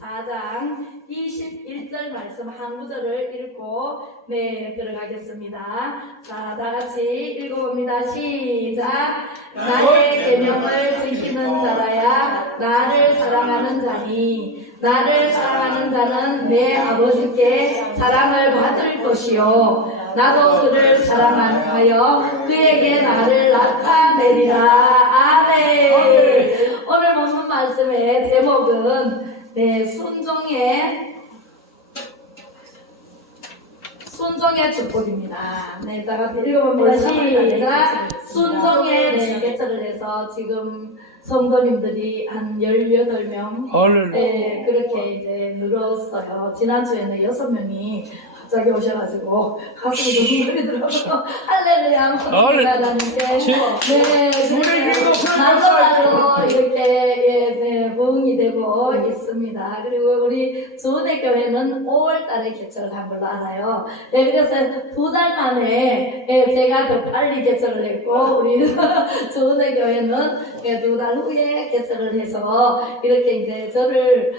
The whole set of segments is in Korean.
4장 21절 말씀 한 구절을 읽고 들어가겠습니다. 자, 다 같이 읽어봅니다. 시작. 나의 계명을 지키는 자라야 나를 사랑하는 자니 나를 사랑하는 자는 내 아버지께 사랑을 받을 것이요 나도 그를 사랑하여 그에게 나를 나타내리라. 아멘. 오늘 본문 말씀의 제목은 순종의 축복입니다. 다 같이 읽어봅니다. 시작. 순종의 개척을 해서 지금 성도님들이 한 18명 그렇게 이제 늘었어요. 지난주에는 6명이 갑자기 오셔가지고 가슴이 눈물이 들어서 할렐루야 하나님께 날마다로 이렇게 부흥이 되고 있습니다. 그리고 우리 주은혜 교회는 5월달에 개척을 한 걸로 알아요. 그래서 2달 만에 제가 더 빨리 개척을 했고 우리 주은혜 교회는 2달 후에 개척을 해서 이렇게 이제 저를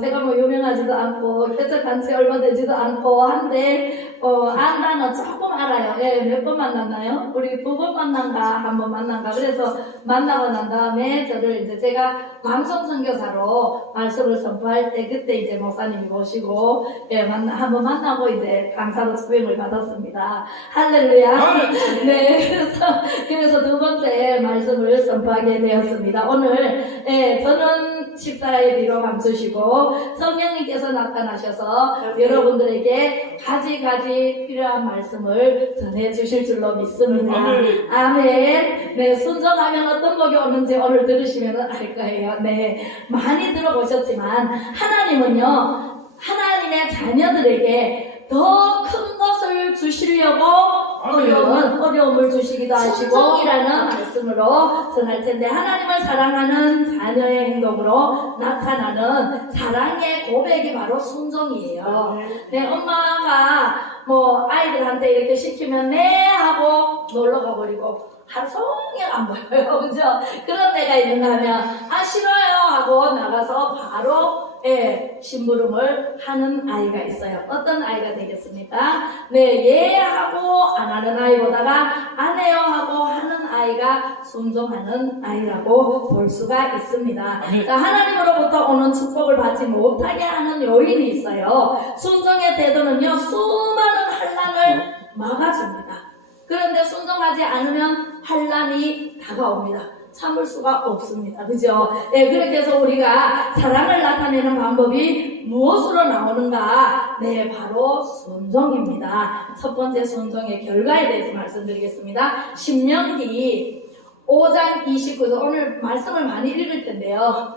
제가 뭐 유명하지도 않고 개척한 지 얼마 되지도 않고 한데 안다는 조금 알아요. 몇 번 만났나요? 우리 2번 만난가 한 번 만난가. 그래서 만나고 난 다음에 저를 이제 제가 방송 선교사로 말씀을 선포할 때 그때 이제 목사님이 모시고 한 번 만나고 이제 강사로 수행을 받았습니다. 할렐루야. 그래서 2번째 말씀을 선포하게 되었습니다. 오늘 저는 십자가의 비로 감추시고 성령님께서 나타나셔서 여러분들에게 가지 필요한 말씀을 전해 주실 줄로 믿습니다. 아멘. 순종하면 어떤 복이 오는지 오늘 들으시면 알 거예요. 많이 들어보셨지만 하나님은요 하나님의 자녀들에게 더 큰 것을 주시려고 어려움을 주시기도 하시고 순종이라는 말씀으로 전할 텐데 하나님을 사랑하는 자녀의 행동으로 나타나는 사랑의 고백이 바로 순종이에요. 엄마가 뭐 아이들한테 이렇게 시키면 네 하고 놀러 가버리고 하루 종일 안 보여요. 그죠? 그런 때가 있는가 하면 싫어요 하고 나가서 바로 심부름을 하는 아이가 있어요. 어떤 아이가 되겠습니까? 예 하고 안 하는 아이보다가 안 해요 하고 하는 아이가 순종하는 아이라고 볼 수가 있습니다. 자, 하나님으로부터 오는 축복을 받지 못하게 하는 요인이 있어요. 순종의 태도는요 수많은 환난을 막아줍니다. 그런데 순종하지 않으면 환난이 다가옵니다. 참을 수가 없습니다. 그죠? 그렇게 해서 우리가 사랑을 나타내는 방법이 무엇으로 나오는가? 바로 순종입니다. 첫 번째 순종의 결과에 대해서 말씀드리겠습니다. 신명기 5장 29절 오늘 말씀을 많이 읽을 텐데요.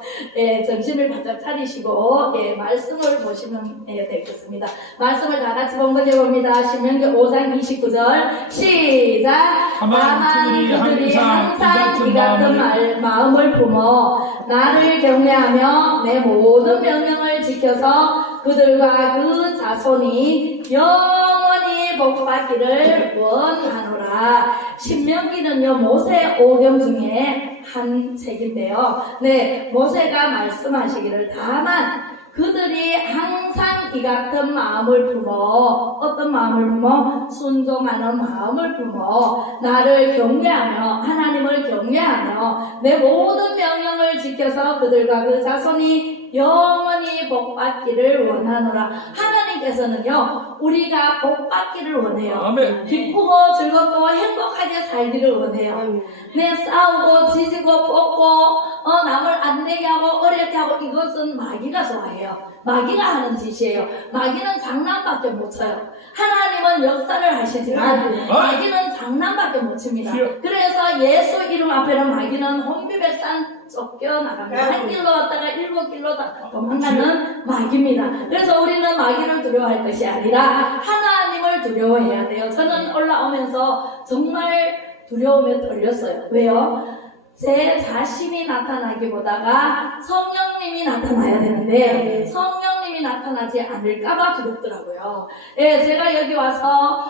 정신을 바짝 차리시고 말씀을 보시면 되겠습니다. 말씀을 다 같이 번역해봅니다. 신명기 5장 29절 시작. 다만 그들이 항상 이 같은 마음을 품어 나를 경외하며 내 모든 명령을 지켜서 그들과 그 자손이 영원히 복받기를 원하노라. 신명기는요 모세 오경 중에 한 책인데요. 모세가 말씀하시기를 다만 그들이 항상 이 같은 마음을 품어 어떤 마음을 품어? 순종하는 마음을 품어 나를 경외하며 하나님을 경외하며 내 모든 명령을 지켜서 그들과 그 자손이 영원히 복받기를 원하노라. 하나님께서는요 우리가 복받기를 원해요. 아멘. 기쁘고 즐겁고 행복하게 살기를 원해요. 싸우고 지지고 뽑고 남을 안 되게 하고 어렵게 하고 이것은 마귀가 좋아해요. 마귀가 하는 짓이에요. 마귀는 장난밖에 못 쳐요. 하나님은 역사를 하시지만 마귀는 장난밖에 못 칩니다. 그래서 예수 이름 앞에는 마귀는 혼비백산 쫓겨나갑니다. 한 길로 왔다가 7길로 도망가는 마귀입니다. 그래서 우리는 마귀를 두려워할 것이 아니라 하나님을 두려워해야 돼요. 저는 올라오면서 정말 두려움에 떨렸어요. 왜요? 제 자신이 나타나기보다가 성령님이 나타나야 되는데 성령님이 성령이 나타나지 않을까봐 두렵더라고요. 예, 제가 여기 와서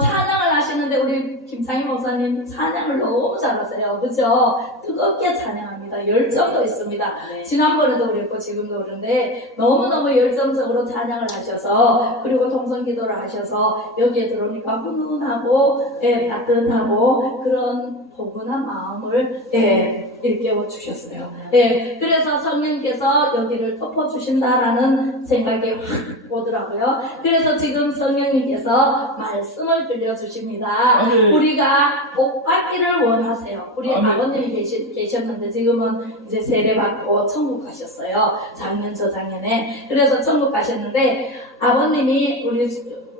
찬양을 하시는데 우리 김상희 목사님 찬양을 너무 잘하세요. 그죠? 뜨겁게 찬양합니다. 열정도 있습니다. 네. 지난번에도 그랬고 지금도 그런데 너무너무 열정적으로 찬양을 하셔서 그리고 통성기도를 하셔서 여기에 들어오니까 훈훈하고 예, 따뜻하고 그런 포근한 마음을 예, 일깨워 주셨어요. 예, 그래서 성령께서 여기를 덮어주신다라는 생각이 확 오더라고요. 그래서 지금 성령님께서 말씀을 들려주십니다. 우리가 복 받기를 원하세요. 우리 아버님이 계셨는데 지금은 이제 세례받고 천국 가셨어요. 작년 저작년에. 그래서 천국 가셨는데 아버님이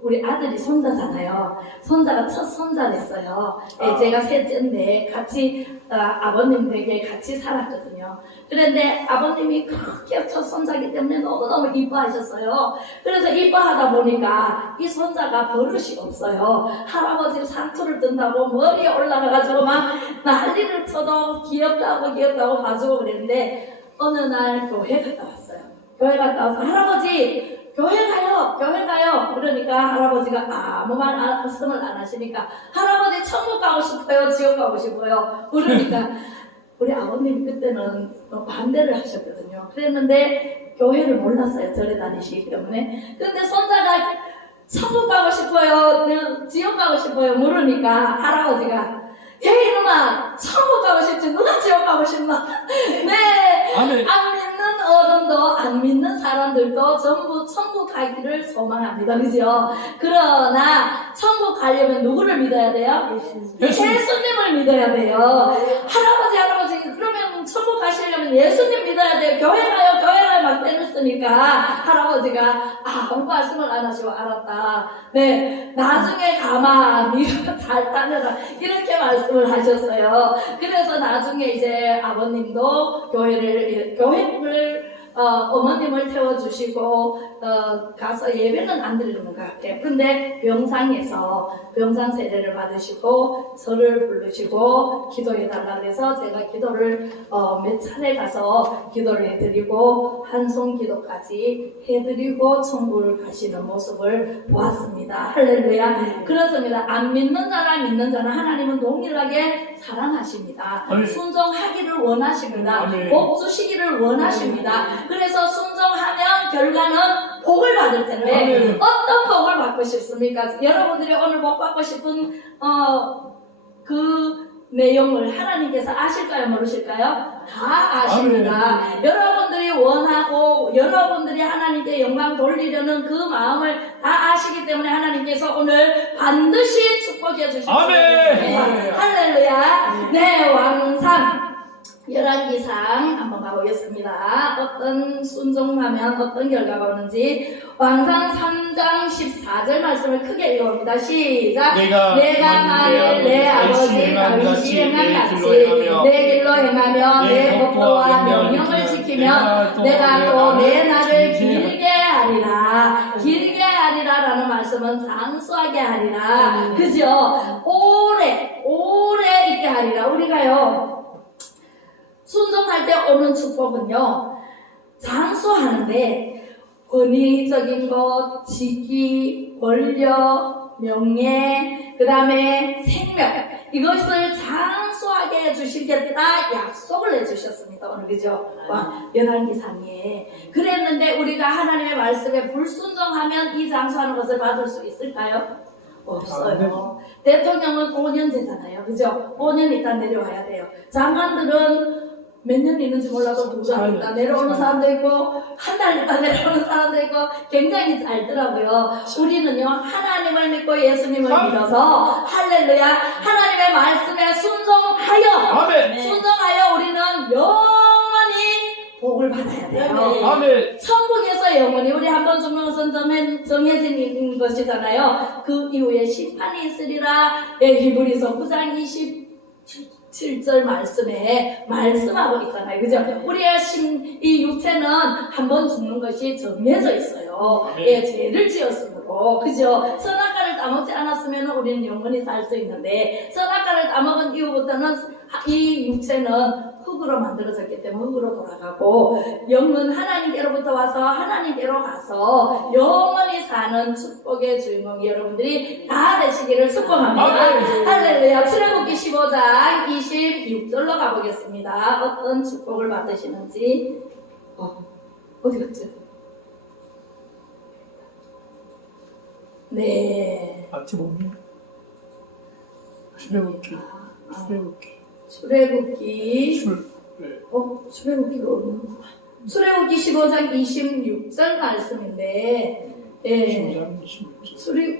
우리 아들이 손자잖아요. 손자가 첫 손자 됐어요. 예, 제가 셋째인데 같이 아버님 댁에 같이 살았거든요. 그런데 아버님이 그렇게 첫 손자기 때문에 너무너무 이뻐하셨어요. 그래서 이뻐하다 보니까 이 손자가 버릇이 없어요. 할아버지 상투를 뜬다고 머리에 올라가가지고 막 난리를 쳐도 귀엽다고 봐주고 그랬는데 어느 날 교회 갔다 왔어요. 교회 갔다 와서 할아버지 교회 가요. 그러니까 할아버지가 아무 말씀을 안 하시니까 할아버지 천국 가고 싶어요, 지옥 가고 싶어요. 그러니까 우리 아버님이 그때는 반대를 하셨거든요. 그랬는데 교회를 몰랐어요. 절에 다니시기 때문에. 근데 손자가 천국 가고 싶어요, 지옥 가고 싶어요. 물으니까 할아버지가 야 이놈아 천국 가고 싶지 누가 지옥 가고 싶나? 네. 안 믿는 어른도 안 믿는 사람들도 전부 천국 가기를 소망합니다. 그죠? 그러나 천국 가려면 누구를 믿어야 돼요? 예수님을 믿어야 돼요. 할아버지 그러면 천국 가시려면 예수님 믿어야 돼요. 교회 가요 막 때렸으니까 할아버지가 아무 말씀을 안 하시고 알았다. 네, 나중에 가마 네가 잘 다녀라 이렇게 말씀을 하셨어요. 그래서 나중에 이제 아버님도 교회를 어머님을 태워주시고 가서 예배는 안 드리는 것 같아요. 근데 병상 세례를 받으시고 저를 부르시고 기도해달라 그래서 제가 기도를 몇 차례 가서 기도를 해드리고 한송 기도까지 해드리고 천국을 가시는 모습을 보았습니다. 할렐루야. 그렇습니다. 안 믿는 자나 믿는 자나 하나님은 동일하게 사랑하십니다. 순종하기를 원하십니다. 복 주시기를 원하십니다. 그래서 순종하면 결과는 복을 받을 텐데 어떤 복을 받고 싶습니까? 여러분들이 오늘 복 받고 싶은 그 내용을 하나님께서 아실까요? 모르실까요? 다 아십니다. 여러분들이 원하고 여러분들이 하나님께 영광 돌리려는 그 마음을 다 아시기 때문에 하나님께서 오늘 반드시 축복해 주십니다. 할렐루야. 네, 왕상 열왕기상 한번 가보겠습니다. 어떤 순종하면 어떤 결과가 오는지 왕상 3장 14절 말씀을 크게 읽어봅니다. 시작. 내가 만일 내 아버지 다윗이 행한 같이 내 길로 행하며 내 법도와 명령을 지키면 내가 또 내 날을 길게 하리라. 길게 하리라라는 말씀은 장수하게 하리라. 그죠? 오래 있게 하리라. 우리가요 순종할 때 오는 축복은요 장수하는데 권위적인 것, 직위, 권력, 명예, 그 다음에 생명 이것을 장수하게 해주시겠다 약속을 해주셨습니다. 오늘 그죠? 열왕기상에 그랬는데 우리가 하나님의 말씀에 불순종하면 이 장수하는 것을 받을 수 있을까요? 없어요. 대통령은 5년제잖아요. 그죠? 5년 있다 내려와야 돼요. 장관들은 몇 년 있는지 몰라도 2달 있다 내려오는 사람도 있고 한 달 있다 내려오는 사람도 있고 굉장히 짧더라고요. 우리는요 하나님을 믿고 예수님을 믿어서 할렐루야 하나님의 말씀에 순종하여 우리는 영원히 복을 받아야 돼요. 천국에서 영원히 우리 한번 죽는 것은 정해진 것이잖아요. 그 이후에 심판이 있으리라. 히브리서 9장 27절 말씀에 말씀하고 있잖아요. 그죠? 우리의 이 육체는 한번 죽는 것이 정해져 있어요. 죄를 지었으므로. 그죠? 선악과를 따먹지 않았으면 우리는 영원히 살 수 있는데 선악과를 따먹은 이후부터는 이 육체는 흙으로 만들어졌기 때문에 흙으로 돌아가고, 영은 하나님께로부터 와서 하나님께로 가서 영원히 사는 축복의 주인공이 여러분들이 다 되시기를 축복합니다. 할렐루야. 출애굽기 15장 26절로 가보겠습니다. 어떤 축복을 받으시는지. 어디 갔지? 네. 마태복음 출애굽기 출애굽기가 없나? 출애굽기 15장 26절 말씀인데, 예.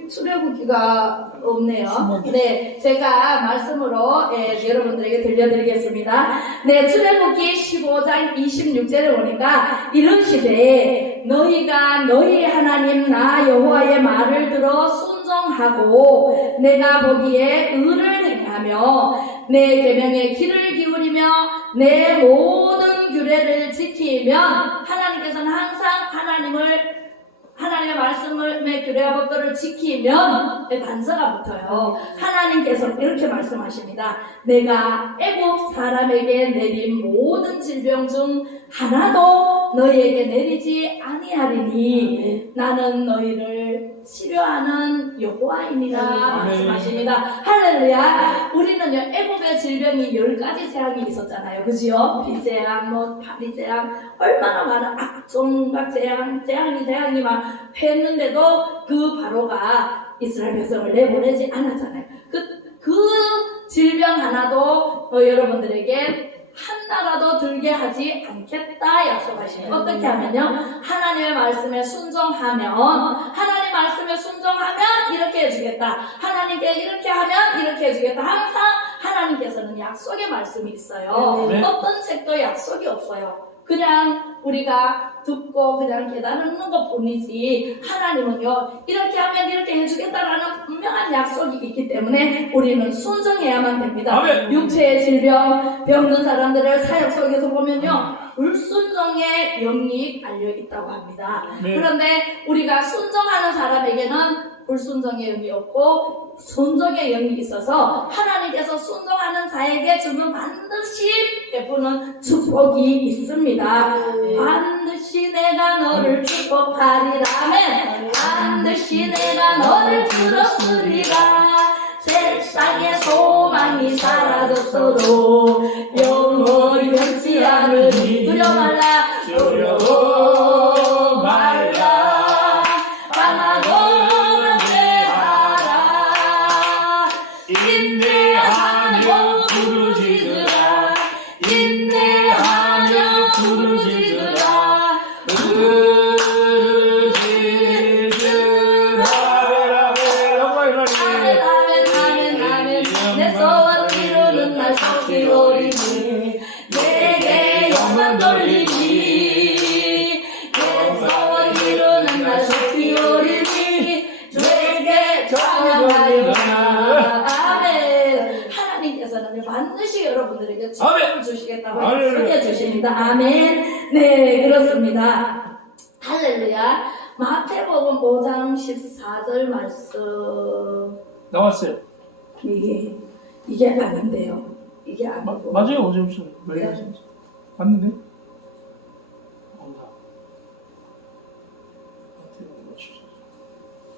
출애굽기가 없네요. 네, 제가 말씀으로 여러분들에게 들려드리겠습니다. 네, 출애굽기 15장 26절에 보니까 이르시되 너희가 너희 하나님 나 여호와의 말을 들어 순종하고 내가 보기에 의를 행하며 내 계명에 귀를 기울이며 내 모든 규례를 지키면, 하나님께서는 항상 하나님의 말씀의 규례와 법도를 지키면 단서가 붙어요. 하나님께서 이렇게 말씀하십니다. 내가 애굽 사람에게 내린 모든 질병 중 하나도 너희에게 내리지 아니하리니 나는 너희를 치료하는 여호와이니라 말씀하십니다. 할렐루야. 우리는요, 애굽의 질병이 10가지 재앙이 있었잖아요. 그지요? 비재앙, 파리재앙, 얼마나 많은 악종각 재앙이 막 했는데도 그 바로가 이스라엘 백성을 내보내지 않았잖아요. 그 질병 하나도 여러분들에게 한나라도 들게 하지 않겠다 약속하시네요. 어떻게 하면요, 하나님의 말씀에 순종하면, 하나님 말씀에 순종하면 이렇게 해주겠다, 하나님께 이렇게 하면 이렇게 해주겠다. 항상 하나님께서는 약속의 말씀이 있어요. 네. 어떤 책도 약속이 없어요. 그냥 우리가 듣고 그냥 깨달는 것 뿐이지, 하나님은요, 이렇게 하면 이렇게 해주겠다라는 분명한 약속이 있기 때문에 우리는 순종해야만 됩니다. 아멘. 육체의 질병, 병든 사람들을 사역 속에서 보면요, 불순종의 영이 알려 있다고 합니다. 네. 그런데 우리가 순종하는 사람에게는 불순종의 영이 없고 순종의 영이 있어서 하나님께서 순종하는 자에게 주는 반드시 베푸는 축복이 있습니다. 반드시 내가 너를 축복하리라면 반드시 내가 너를 들었으리라. 세상의 소망이 사라졌어도 영원히 변치 않으리. 두려워 말라, 두려워 말라. 강하고 담대하라. 인내하며 부르짖으라. 인내하며 부르짖으라. 내 소원 이루는 날 속이 오리니 내게 영광 돌리니. 내 소원 이루는 날 속이 오리니 내게 찬양하리라. 아멘. 하나님께서는 반드시 여러분들에게 축복을 주시겠다고 약속해 주십니다. 아멘. 네, 그렇습니다. 할렐루야. 마태복음 5장 14절 말씀. 나왔어요. 이게 아닌데요. 이게 아니고. 맞아요. 어제 없어요. 왜 네. 그러세요? 봤는데?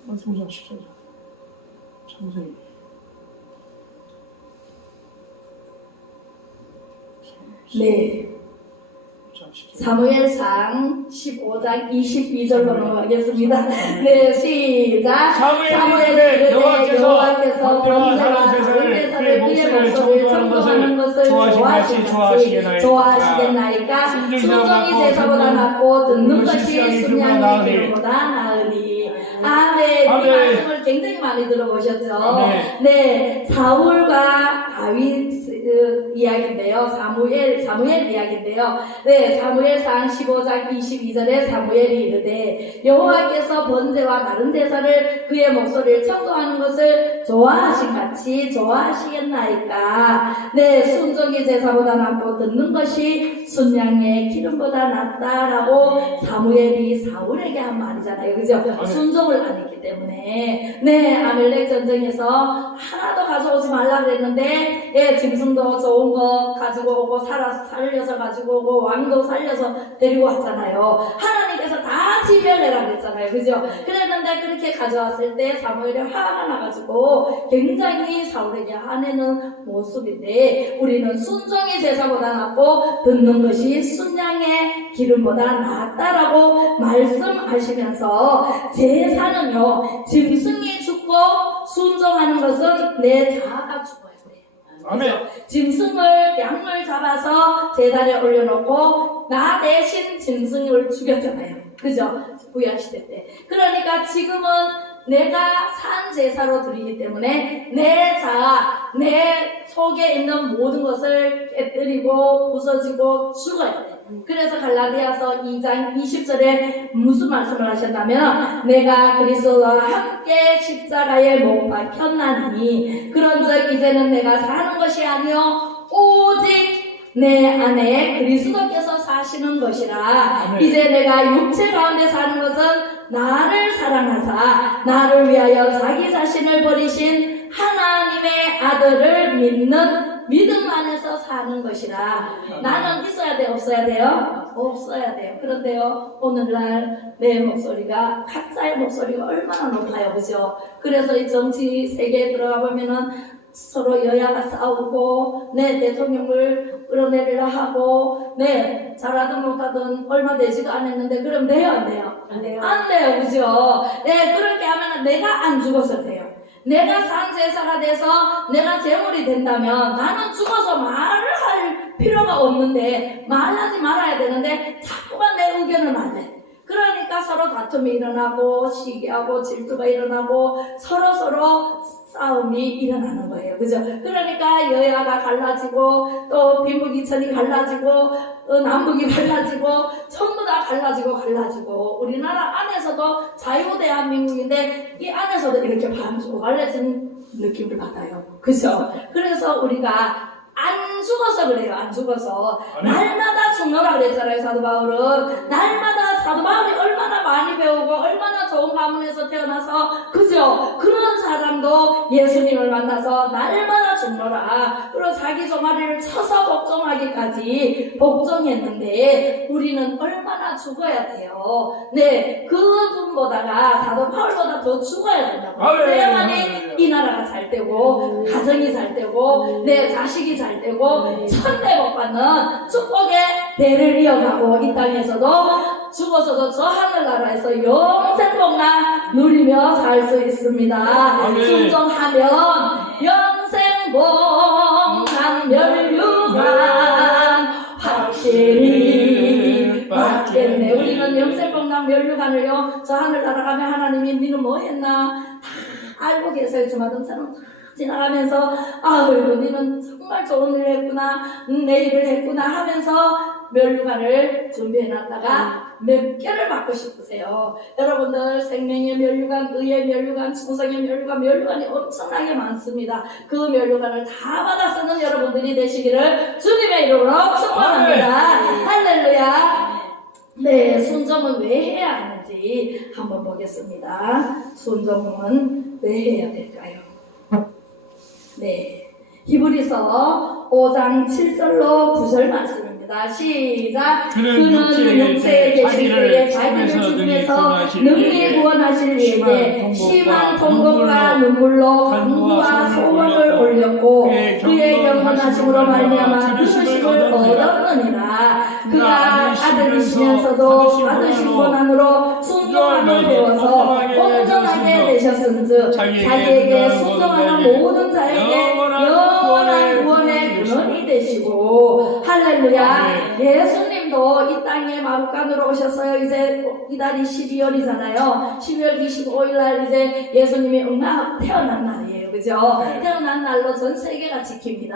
마태복음 14장. 창세기. 네. 사무엘상 15장 22절로 넘어가겠습니다. 네, 시작. 사무엘이 여호와께서 번제와 다른 제사를 그의 목소리를 청구하는 것을 좋아하시겠나이까. 순종이 제사보다 낫고 듣는 것이 순양의 기름보다 나으니. 아멘. 이 말씀을 굉장히 많이 들어보셨죠? 네, 사울과 다윗 이야기인데요. 사무엘 이야기인데요. 네, 사무엘상 15장 22절에 사무엘이 이르되 여호와께서 번제와 다른 제사를 그의 목소리를 청구하는 것을 좋아하신 같이 좋아하시겠나이까. 네, 순종이 제사보다 낫고 듣는 것이 순양의 기름보다 낫다라고 사무엘이 사울에게 한 말이잖아요. 그죠? 순종을 안 했기 있었기 때문에 아멜렉 전쟁에서 하나도 가져오지 말라 그랬는데 짐승도 좋은 거 가지고 오고 살려서 가지고 오고 왕도 살려서 데리고 왔잖아요. 하나님께서 다 진멸해라 그랬잖아요. 그죠? 그랬는데 그렇게 가져왔을 때 사무엘이 화가 나가지고 굉장히 사울에게 화내는 모습인데, 우리는 순종이 제사보다 낫고 듣는 것이 순양의 기름보다 낫다라고 말씀하시면서, 제사는요 짐승이 죽고 순종하는 것은 내 자아가 죽어야 돼요. 아멘. 짐승을 양을 잡아서 제단에 올려놓고 나 대신 짐승을 죽였잖아요. 그죠? 구약시대 때. 그러니까 지금은 내가 산 제사로 드리기 때문에 내 자아, 내 속에 있는 모든 것을 깨뜨리고 부서지고 죽어야 돼. 그래서 갈라디아서 2장 20절에 무슨 말씀을 하셨냐면, 내가 그리스도와 함께 십자가에 못 박혔나니 그런즉 이제는 내가 사는 것이 아니요 오직 내 안에 그리스도께서 사시는 것이라. 이제 내가 육체 가운데 사는 것은 나를 사랑하사 나를 위하여 자기 자신을 버리신 하나님의 아들을 믿는 믿음 안에서 사는 것이라. 나는 있어야 돼요? 없어야 돼요? 없어야 돼요. 그런데요, 오늘날 내 목소리가, 각자의 목소리가 얼마나 높아요. 그죠? 그래서 이 정치 세계에 들어가 보면은 서로 여야가 싸우고, 대통령을 끌어내리려 하고, 잘하든 못하든 얼마 되지도 않았는데, 그럼 돼요? 안 돼요? 안 돼요. 안 돼요. 그죠? 그렇게 하면 내가 안 죽어서 돼요. 내가 산제사가 돼서 내가 제물이 된다면 나는 죽어서 말을 할 필요가 없는데, 말하지 말아야 되는데 자꾸만 내 의견을 말해. 그러니까 서로 다툼이 일어나고 시기하고 질투가 일어나고 서로 싸움이 일어나는 거예요. 그죠? 그러니까 여야가 갈라지고 또 빈부귀천이 갈라지고 남북이 갈라지고 전부 다 갈라지고 우리나라 안에서도 자유대한민국인데 이 안에서도 이렇게 반주고 갈라진 느낌을 받아요. 그죠? 그래서 우리가 안 죽어서 그래요. 안 죽어서. 날마다 죽노라 그랬잖아요. 사도 바울은. 날마다 사도 바울이 얼마나 많이 배우고 얼마나 좋은 가문에서 태어나서, 그죠? 그런 사람도 예수님을 만나서 날마다 죽노라. 그리고 자기 종아리를 쳐서 복종하기까지 복종했는데, 우리는 얼마나 죽어야 돼요. 그분보다가 사도 바울보다 더 죽어야 된다고. 그래야만이 이 나라가 잘 되고 가정이 잘 되고 내 자식이 잘 되고 천대 복 받는 축복의 대를 이어가고, 이 땅에서도 죽어서도 저 하늘나라에서 영생복만 누리며 살 수 있습니다. 순종하면 영생복 멸류관 확실히 받겠네. 우리는 영생복만 멸류관을요, 저 하늘나라 가면 하나님이 니는 뭐 했나 다 알고 계세요. 주마등처럼 지나가면서 아이고 니는 정말 좋은 일을 했구나, 내 일을 했구나 하면서 멸류관을 준비해놨다가 몇 개를 받고 싶으세요? 여러분들 생명의 멸류관, 의의 멸류관, 충성의 멸류관, 멸류관이 엄청나게 많습니다. 그 멸류관을 다 받아 쓰는 여러분들이 되시기를 주님의 이름으로 축원합니다. 할렐루야. 순종은 왜 해야 하는지 한번 보겠습니다. 순종은 왜 해야 될까요? 히브리서 5장 7절로 9절 말씀입니다. 시작. 그는 육체에 계실 때에 자기를 죽음에서 능히 구원하실 위에 심한 통곡과 눈물로 간구와 소원을 올렸고 그의 경건하심으로 말미암아 그르심을 얻었느니라. 그가 아들이시면서도 받으신 고난으로 순종함을 배워서 온전하게 되셨은즉 자기에게 순종하는 모든 자에게 영원한 구원의 근원이 되시고. 할렐루야. 예수님도 이 땅에 마국간으로 오셨어요. 이제 이달이 12월이잖아요 12월 25일날 이제 예수님이 태어난 날이에요. 그죠? 태어난 날로 전 세계가 지킵니다.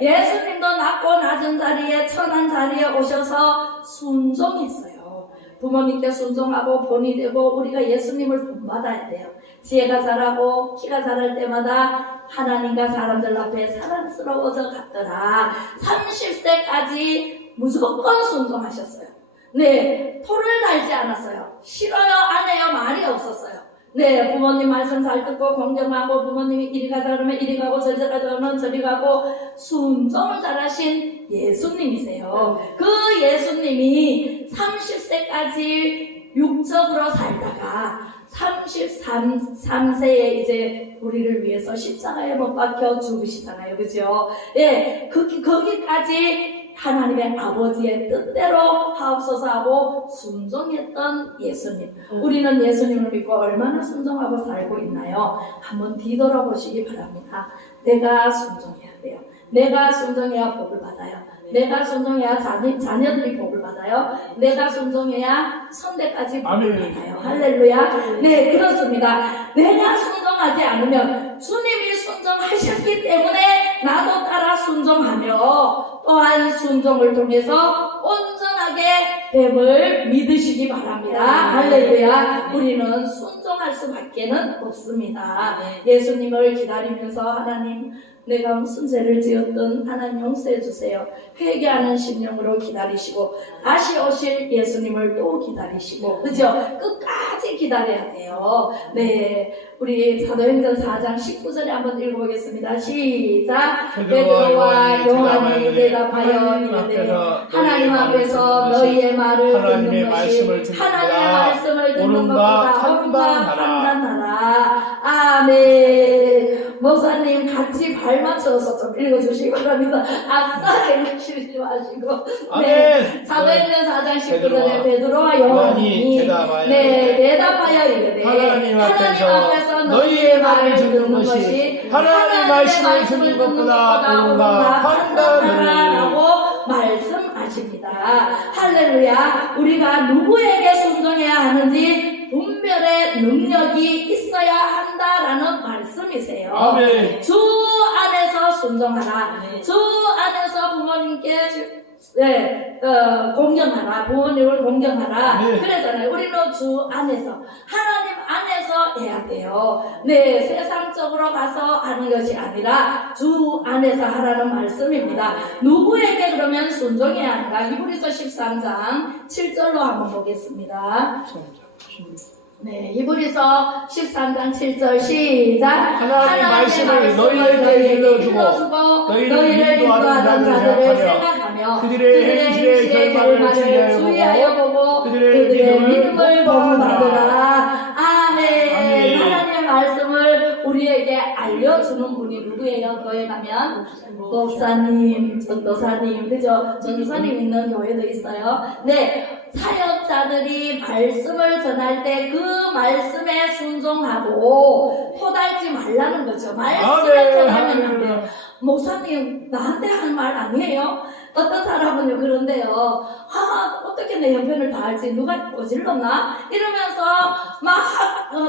예수님도 낮고 낮은 자리에 천한 자리에 오셔서 순종했어요. 부모님께 순종하고 본이 되고 우리가 예수님을 본받아야 돼요. 지혜가 자라고 키가 자랄 때마다 하나님과 사람들 앞에 사랑스러워져 갔더라. 30세까지 무조건 순종하셨어요. 토를 달지 않았어요. 싫어요 안 해요 말이 없었어요. 네, 부모님 말씀 잘 듣고 공경하고 부모님이 이리 가자 그러면 이리 가고 저리 가자 그러면 저리 가고 순종을 잘하신 예수님이세요. 그 예수님이 30세까지 육적으로 살다가 33세에 이제 우리를 위해서 십자가에 못 박혀 죽으시잖아요. 그죠? 예, 거기까지 하나님의 아버지의 뜻대로 하옵소서 하고 순종했던 예수님. 우리는 예수님을 믿고 얼마나 순종하고 살고 있나요? 한번 뒤돌아보시기 바랍니다. 내가 순종해야 돼요. 내가 순종해야 복을 받아요. 내가 순종해야 자녀들이 복을 받아요. 내가 순종해야 선대까지 복을 받아요. 할렐루야. 네, 그렇습니다. 내가 순종하지 않으면 주님이 순종하셨기 때문에 나도 따라 순종하며 또한 순종을 통해서 온전하게 됨을 믿으시기 바랍니다. 할렐루야. 우리는 순종할 수밖에는 없습니다. 예수님을 기다리면서 하나님, 내가 무슨 죄를 지었든 하나님 용서해 주세요. 회개하는 심령으로 기다리시고 다시 오실 예수님을 또 기다리시고, 그죠? 끝까지 기다려야 돼요. 네, 우리 사도행전 4장 19절에 한번 읽어보겠습니다. 시작. 베드로와 요한이 대답하여 이르되 하나님 앞에서 너희의 말을 듣는 것이 하나님의 말씀을 듣는 것보다 옳은가 판단하라. 아멘. 목사님 같이 발 맞춰서 좀 읽어주시기 바랍니다. 아싸 읽으시지 마시고. 네, 사도행전 4장 19절에 베드로와 요한이 대답하여 이르되 하나님 앞에서 너희의 말을 듣는 것이 하나님의 말씀을 듣는 것보다 옳은가 판단하라고 말씀하십니다. 할렐루야. 우리가 누구에게 순종해야 하는지 분별의 능력이 있어야 한다라는 말씀이세요. 아멘. 주 안에서 순종하라. 주 안에서 부모님께 공경하라. 부모님을 공경하라. 그러잖아요. 우리는 주 안에서, 하나님 안에서 해야 돼요. 네, 세상적으로 가서 하는 것이 아니라 주 안에서 하라는 말씀입니다. 누구에게 그러면 순종해야 하는가? 히브리서 13장 7절로 한번 보겠습니다. 네, 히브리서 13장 7절 시작. 하나님의 말씀을 너희에게 일러주고 너희를 인도하는 자들을 생각하며 그들의 행실의 결말을 주의하여 보고 그들의 믿음을 본받으라. 아멘. 하나님의 말씀을 우리에게 알려주는 분이 누구예요? 교회 가면 목사님, 전도사님, 그죠? 전도사님 있는 교회도 있어요. 네, 사역자들이 말씀을 전할 때 그 말씀에 순종하고 토달지 말라는 거죠. 말씀을 전하면 안 돼요. 목사님 나한테 하는 말 아니에요? 어떤 사람은요 그런데요, 어떻게 내 형편을 다 알지, 누가 꼬질렀나 이러면서 막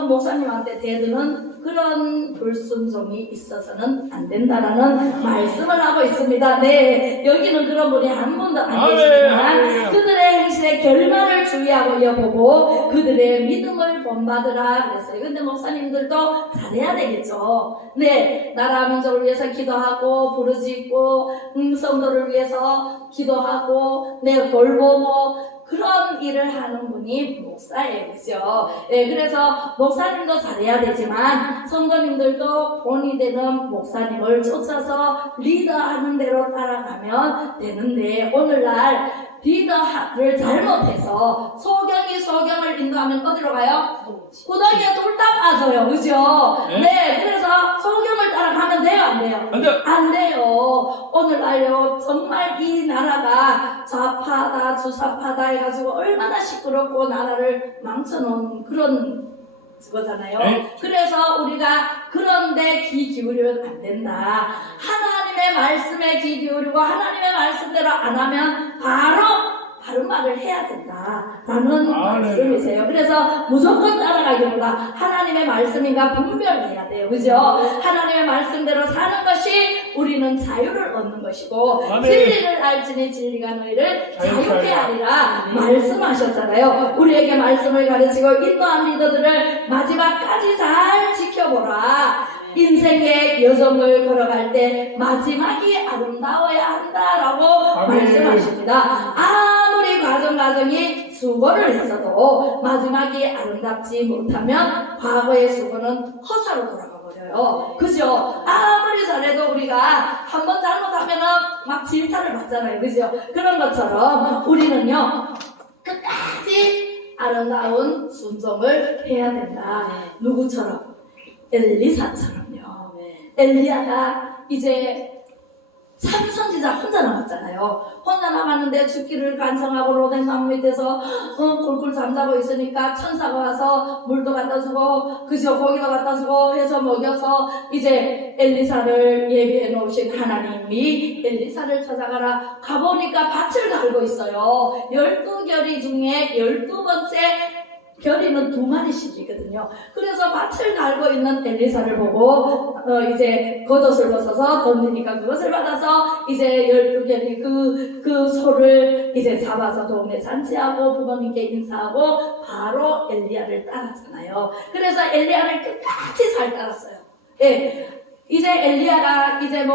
목사님한테 대드는 그런 불순종이 있어서는 안 된다라는 말씀을 하고 있습니다. 네, 여기는 그런 분이 한 분도 안 계시지만 그들의 행실의 결말을 주의하고 여보고 그들의 믿음을 본받으라 그랬어요. 근데 목사님들도 잘해야 되겠죠. 네, 나라 민족을 위해서 기도하고 부르짖고 성도를 위해서 기도하고 돌보고 그런 일을 하는 분이 목사예요. 그죠? 네, 그래서 목사님도 잘해야 되지만 성도님들도 본이 되는 목사님을 쫓아서 리더하는 대로 따라가면 되는데, 오늘날 리더를 잘못해서 소경을 인도하면 어디로 가요? 구덩이에 둘 다 빠져요. 그죠? 네, 그래서 소경을 따라가면 돼요? 안 돼요? 안 돼요. 오늘날요, 정말 이 나라가 좌파다 주사파다 해가지고 얼마나 시끄럽고 나라를 망쳐놓은 그런 거잖아요. 그래서 우리가 그런데 귀 기울이면 안 된다. 하나님의 말씀에 귀 기울이고 하나님의 말씀대로 안 하면 바로 다른 말을 해야 된다라는 말씀이세요. 그래서 무조건 따라가기보다 하나님의 말씀인가 분별해야 돼요. 그죠? 하나님의 말씀대로 사는 것이 우리는 자유를 얻는 것이고 진리를 알지니 진리가 너희를 자유케 하리라 말씀하셨잖아요. 우리에게 말씀을 가르치고 인도한 리더들을 마지막까지 잘 지켜보라. 인생의 여정을 걸어갈 때 마지막이 아름다워야 한다라고 말씀하십니다. 아무리 과정이 요단 과정이 수고를 했어도 마지막이 아름답지 못하면 과거의 수고는 허사로 돌아가 버려요. 그죠? 아무리 잘해도 우리가 한번 잘못하면은 막 질타를 받잖아요. 그죠? 그런 것처럼 우리는요, 끝까지 아름다운 순종을 해야 된다. 누구처럼? 엘리사처럼요. 엘리야가 이제 참 선지자 혼자 남았잖아요. 혼자 남았는데 죽기를 간청하고 로덴 나무 밑에서 꿀꿀 잠자고 있으니까 천사가 와서 물도 갖다 주고 그저 고기도 갖다 주고 해서 먹여서 이제 엘리사를 예비해 놓으신 하나님이 엘리사를 찾아가라. 가보니까 밭을 갈고 있어요. 12결이 중에 12번째 결이는 2마리씩이거든요. 그래서 밭을 갈고 있는 엘리사를 보고 이제 겉옷을 벗어서 던지니까 그것을 받아서 이제 12결이 그 소를 이제 잡아서 동네 잔치하고 부모님께 인사하고 바로 엘리야를 따랐잖아요. 그래서 엘리야를 끝까지 잘 따랐어요. 예. 이제 엘리야가 이제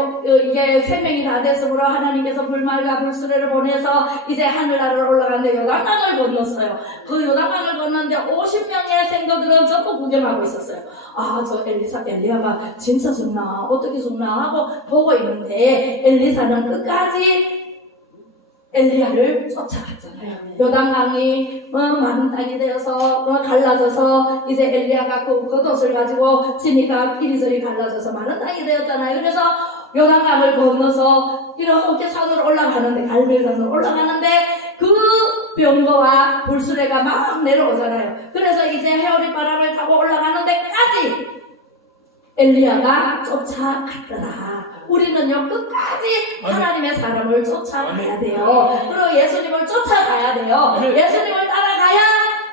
이게 생명이 다 됐으므로 하나님께서 불말과 불수레를 보내서 이제 하늘나라로 올라갔는데 요단강을 건넜어요. 그 요단강을 건넜는데 50명의 생도들은 전부 구경하고 있었어요. 아, 저 엘리야가 진짜 죽나 어떻게 죽나 하고 보고 있는데 엘리사는 끝까지 엘리야를 쫓아갔잖아요. 요단강이 마른 땅이 되어서 갈라져서 이제 엘리야가 그 겉옷을 가지고 지니까 이리저리 갈라져서 마른 땅이 되었잖아요. 그래서 요단강을 건너서 이렇게 산으로 올라가는데 갈멜산으로 올라가는데 그 병거와 불수레가 막 내려오잖아요. 그래서 이제 해오리 바람을 타고 올라가는 데까지 엘리야가 쫓아갔더라. 우리는요 끝까지 하나님의 사람을 쫓아가야 돼요. 그리고 예수님을 쫓아가야 돼요. 예수님을 따라가야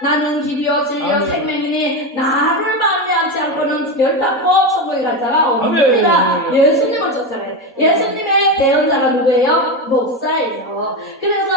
나는 길이요 진리요 생명이니 나를 말미암지 않고는 멸받고 천국에 갈 자가 없습니다. 예수님을 쫓아가야 돼요. 예수님의 대언자가 누구예요? 목사예요. 그래서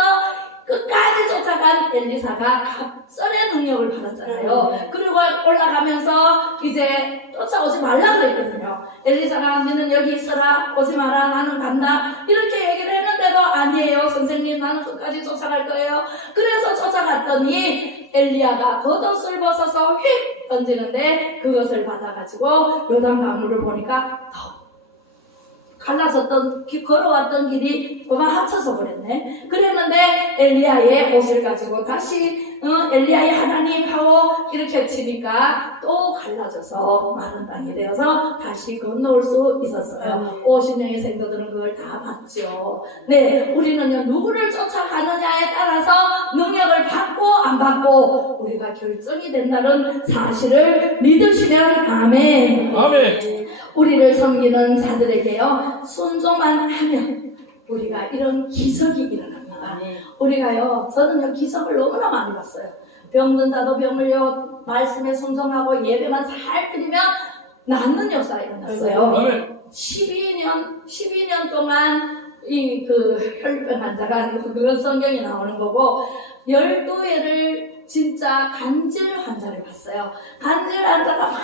끝까지 쫓아간 엘리사가 갑절의 능력을 받았잖아요. 그리고 올라가면서 이제 쫓아오지 말라 그랬거든요. 엘리사가 너는 여기 있어라, 오지 마라, 나는 간다 이렇게 얘기를 했는데도 아니에요 선생님, 나는 끝까지 쫓아갈 거예요. 그래서 쫓아갔더니 엘리야가 겉옷을 벗어서 휙 던지는데 그것을 받아가지고 요단강물을 보니까 더 갈라졌던 걸어왔던 길이 그만 합쳐서 버렸네. 그랬는데 엘리야의 옷을 가지고 다시 엘리야의 하나님 하고 이렇게 치니까 또 갈라져서 마른 땅이 되어서 다시 건너올 수 있었어요. 50명의 생도들은 그걸 다 봤죠. 네, 우리는요 누구를 쫓아가느냐에 따라서 능력을 받고 안 받고 우리가 결정이 된다는 사실을 믿으시면 아멘. 아멘. 우리를 섬기는 자들에게요 순종만 하면 우리가 이런 기적이 일어납니다. 우리가요, 저는요 기적을 너무나 많이 봤어요. 병든 자도 병을요 말씀에 순종하고 예배만 잘 드리면 낫는 역사가 일어났어요. 12년 동안 이 혈류병 환자가 그런 성경이 나오는 거고 12회를 진짜 간질 환자를 봤어요. 간질 환자가 막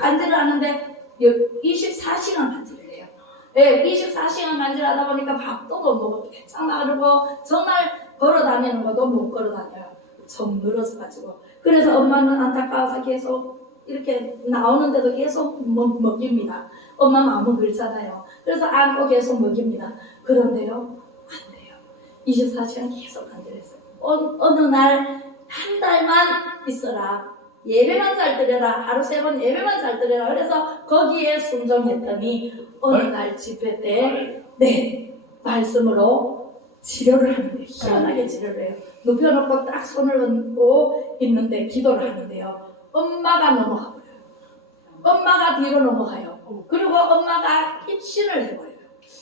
간질을 하는데 24시간 간질을 해요. 네, 24시간 간질하다 보니까 밥도 못 먹고 배짱 나르고 정말 걸어 다니는 것도 못 걸어 다녀요. 좀 늘어져가지고. 그래서 엄마는 안타까워서 계속 이렇게 나오는데도 계속 먹입니다. 엄마 마음은 그렇잖아요. 그래서 안고 계속 먹입니다. 그런데요, 안 돼요. 24시간 계속 간질했어요. 어느 날 한 달만 있어라. 예배만 잘 드려라. 하루 3번 예배만 잘 드려라. 그래서 거기에 순종했더니 어느 날 집회 때 말씀으로 치료를 하는데 희한하게 치료를 해요. 눕혀놓고 딱 손을 얹고 있는데 기도를 하는데요. 엄마가 넘어가 버려요. 엄마가 뒤로 넘어가요. 그리고 엄마가 입신을 해버려요.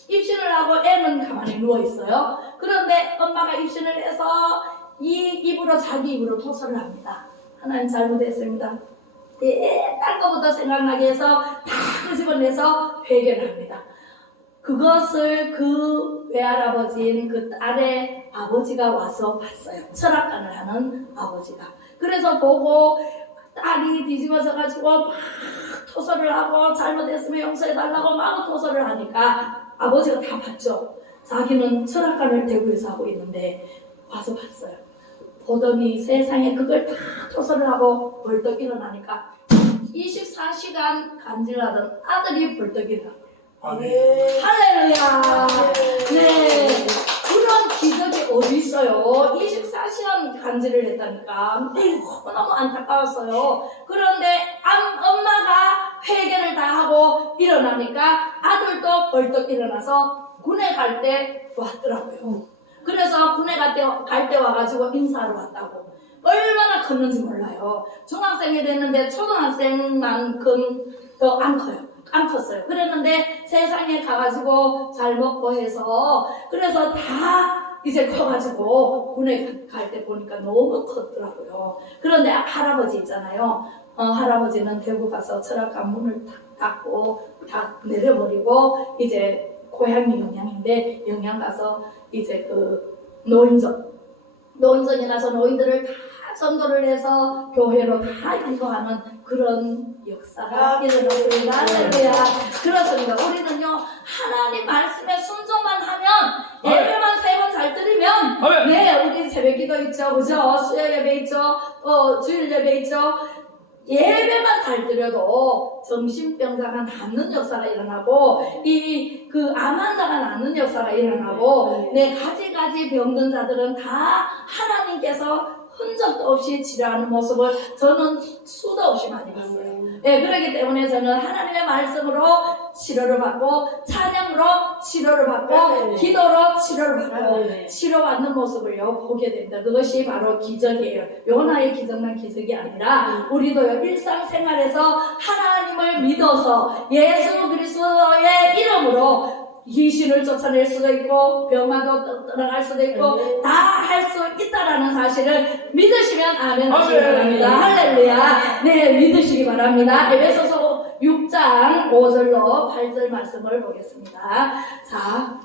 입신을 하고 애는 가만히 누워있어요. 그런데 엄마가 입신을 해서 자기 입으로 토설을 합니다. 하나님 잘못했습니다. 딸 거부터 생각나게 해서 다 끄집어내서 회개를 합니다. 그것을 그 외할아버지인 그 딸의 아버지가 와서 봤어요. 철학관을 하는 아버지가. 그래서 보고 딸이 뒤집어져가지고 막 토설을 하고 잘못했으면 용서해달라고 막 토설을 하니까 아버지가 다 봤죠. 자기는 철학관을 대구에서 하고 있는데 와서 봤어요. 보더니 세상에 그걸 다 토설을 하고 벌떡 일어나니까 24시간 간질하던 아들이 벌떡 일어나. 할렐루야. 네. 그런 기적이 어디 있어요? 24시간 간질을 했다니까. 너무너무 안타까웠어요. 그런데 엄마가 회개를 다 하고 일어나니까 아들도 벌떡 일어나서 군에 갈 때 왔더라고요. 그래서 군에 갈 때 와가지고 인사하러 왔다고. 얼마나 컸는지 몰라요. 중학생이 됐는데 초등학생만큼 더 안 커요. 안 컸어요. 그랬는데 세상에 가가지고 잘 먹고 해서 그래서 다 이제 커가지고 군에 갈 때 보니까 너무 컸더라고요. 그런데 할아버지 있잖아요. 할아버지는 대구 가서 철학관 문을 탁 닫고 다 내려버리고 이제 고향이 영양인데 영양 가서 이제 그 노인정에 가서 노인들을 다 전도를 해서 교회로 다 인도하는 그런 역사가 일어났습니다. 할렐루야. 그렇습니다. 우리는요 하나님 말씀에 순종만 하면 예배만 3번 잘 드리면 네 우리 새벽기도 있죠, 그죠? 수요 예배 있죠, 주일 예배 있죠. 예배만 잘 드려도 정신병자가 낫는 역사가 일어나고 그 암 환자가 낫는 역사가 일어나고 네 가지가지 병든 자들은 다 하나님께서 흔적도 없이 치료하는 모습을 저는 수도 없이 많이 봤어요. 네, 그렇기 때문에 저는 하나님의 말씀으로 치료를 받고 찬양으로 치료를 받고 기도로 치료를 받고 치료받는 모습을요 보게 됩니다. 그것이 바로 기적이에요. 요나의 기적만 기적이 아니라 우리도요 일상생활에서 하나님을 믿어서 예수 그리스도의 이름으로 귀신을 쫓아낼 수도 있고 병마도 떠나갈 수도 있고 다 할 수 있다라는 사실을 믿으시면 아멘 하시기 바랍니다. 할렐루야. 네, 믿으시기 바랍니다. 에베소서 6장 5절로 8절 말씀을 보겠습니다. 자,